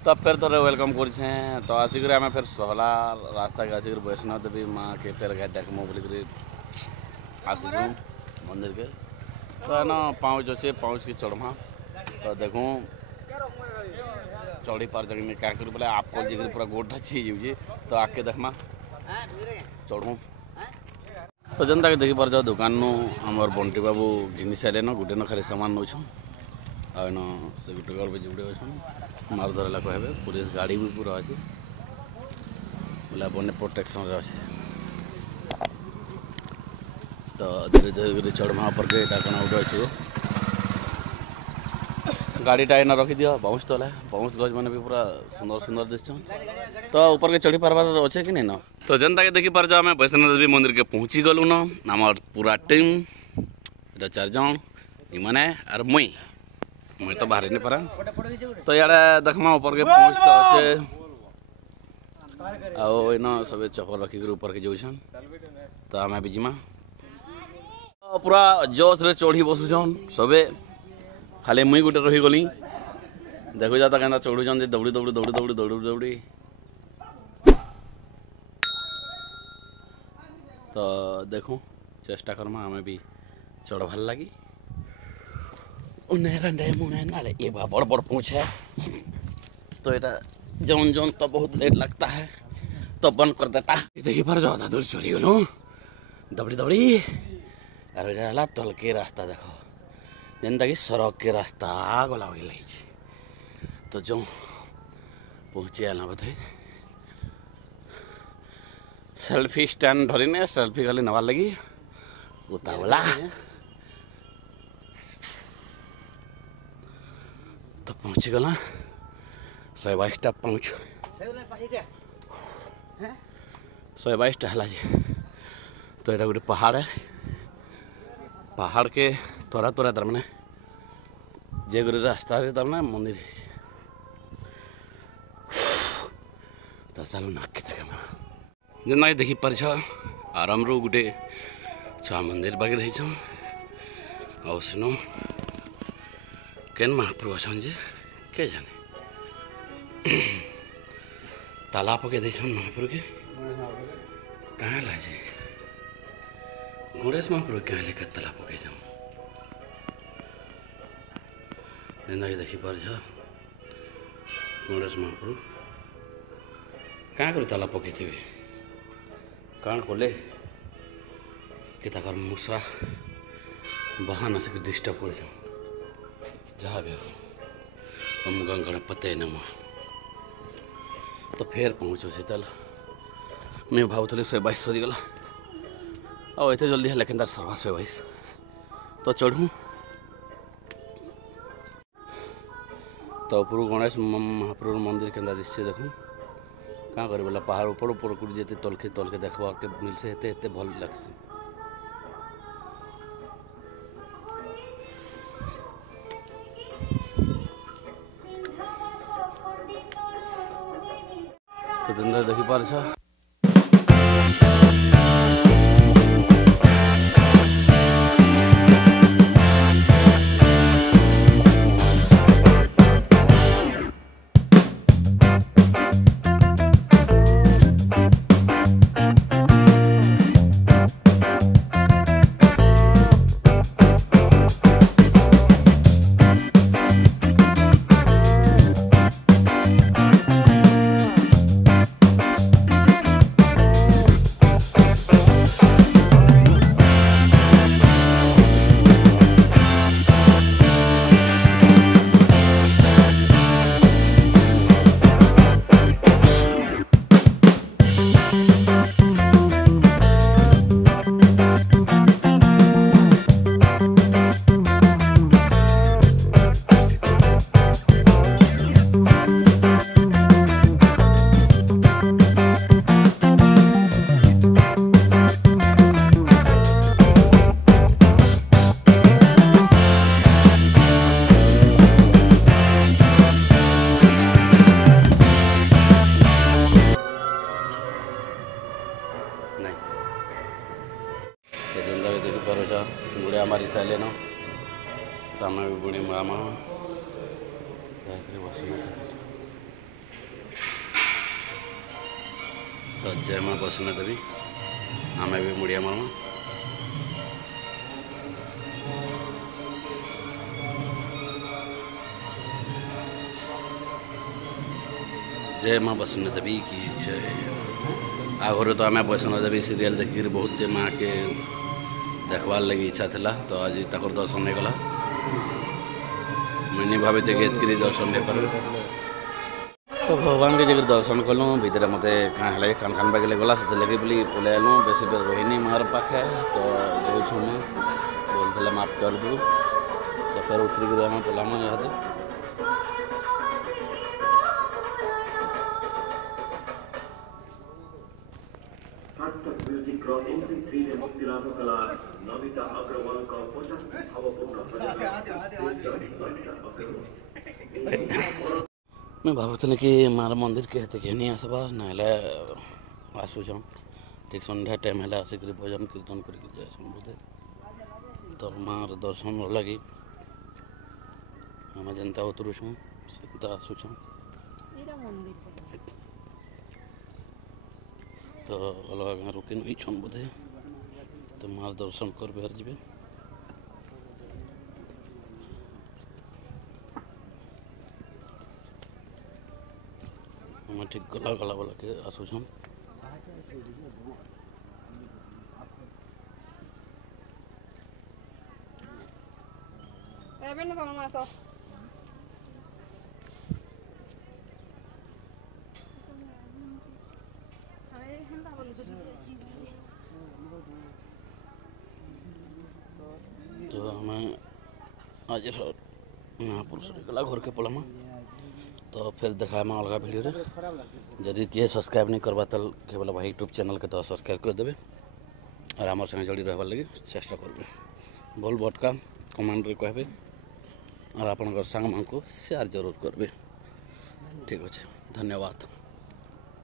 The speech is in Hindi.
तो फिर तो वेलकम कर तो आसिक आम फिर सहला रास्ता के आसिक वैष्णो देवी माँ के फिर गए देखमु बोलिक आसीचु मंदिर के तो एन पाँच अच्छे पाँच की चढ़मा तो देखूँ चढ़ी पार जगह क्या कर बोले आप कल जी पूरा गोटा छी जाऊँगी तो आके देखमा चढ़ू तो जनता के देखी पार जाओ दुकान नु आमर बंटी बाबू घिनी सारे न गोटे न खाली सामान नौ आन से गोटे गड़ जुड़े अच्छे मार धरला कहे पुलिस गाड़ी भी पूरा अच्छे बोला बने प्रोटेक्शन अच्छे तो धीरे धीरे चढ़मा पर के कण गोटे अच्छे गाड़ीटा एना रखी दियो बाउंस तले बाउंस गज मैंने भी पूरा सुंदर सुंदर दिस तो ऊपर के चढ़ी पार्बार अच्छे कि नहीं न तो जनता के देखी पार जो आम वैष्णो देवी मंदिर के पहुँची गलु न आम पूरा टीम इटा 4 जन इमाने और मुई तो बाहर नहीं पारा तो यार देखमा ऊपर के पहुँच तो अच्छे आन सब चप्पल रखिक ऊपर के जाऊन तो आम भी जिमा पूरा जोश रे चढ़ी बसुन सबे खाली मुई गोटे रही गली देखो जाता क्या चढ़ुन दौड़ी दौड़ी दौड़ी दौड़ी दौड़ी दौड़ी तो देखूँ चेष्टा करमा आम भी चढ़ भल लगी ये बड़ बड़ पूछ है तो ये जौन जौन तो बहुत लेट लगता है तो बंद कर देता देखिए पर जो दूर चढ़ी गलू दौड़ी दौड़ी अरे तल के रास्ता देखो जेनता कि सड़क के रास्ता गला लगी तो जो पहुँची आना बोधे सेल्फी स्टैंड धरने सेल्फी खाली नवार लगी उतावला तो पहुँची गला 122टा पहुँच 122टा है तो यहाँ गोटे पहाड़ है पहाड़ के तोरा तोरा तार मैंने जे गोटे रास्ता तार मैंने मंदिर तो चलो नाक जेना देखी पार आराम रो गोटे छुआ मंदिर बागे रही आसन केन महाप्रभु अच्छा जे के जाने ताला पके दे महाप्रभु के कहाँ लाजे गणेश महाप्रभु क्या लेकर ताला पके जाऊँ जेना देखी पार गणेश महाप्रभु क्या कर ताला पके थे कण कले कि मूसा बहाना से डिस्टर्ब कर जहाँ भी हो गणपते नम तो फेर पहुँचो से ताल मैं भावुली 122 सरीगला और एत जल्दी है तार सर्वा 122 तो चढ़ू तो ऊपर गणेश महाप्रभु मंदिर के दृश्य देखूँ क्या कर बोला पहाड़ ऊपर ऊपर को जेते तलके तलके देखवा के मिलसे हेते हेते भल लगसे तो दिन देखी पार छ बुढ़िया मारी सारे न तो आम भी बुढ़ी माँ बस तो जय माँ वैष्णो देवी आम भी मुड़िया मामा जय माँ वैष्णो देवी की जय। आगुरी तो आम वैष्णो देवी सीरियल देखिक बहुत माँ के देखवार लगी इच्छा था तो आज तक दर्शन हो गला मुझे भाभी थे कि दर्शन नहीं कर तो भगवान के जगह दर्शन कलु भितर मत क्या है खान खान बागे गला से लगे बोली पलि आलु बेस रोहिणी मार पाखे तो जो बोलते माफ कर दू तो फिर उतरिक आम पलाम यहाँ मैं भावुली कि मार मंदिर के नहीं आसबार ना आसुच ठीक संध्या टाइम है आसिक भजन कीर्तन कर बोधे तो मार दर्शन लगी आम जनता उतरुछूँ सीधा आसुच तो अलग गाँव रुकी नहीं छन बोधे तो मार दर्शन कर बाहर जी हम ठीक गला गला वाला के आसुछन तो हमें आज महापुरुष गला घर के पड़ामा तो फिर देखा अलग भिडियो जदि किए सब्सक्राइब नहीं करवा तो केवल भाई यूट्यूब चैनल के तो सब्सक्राइब कर देवे और आम संगे जोड़ी रहा लगे चेष्टा करेंगे भूल भटका कमेंट रे कहे और आप सांग मान को शेयर जरूर करेंगे ठीक अच्छे धन्यवाद।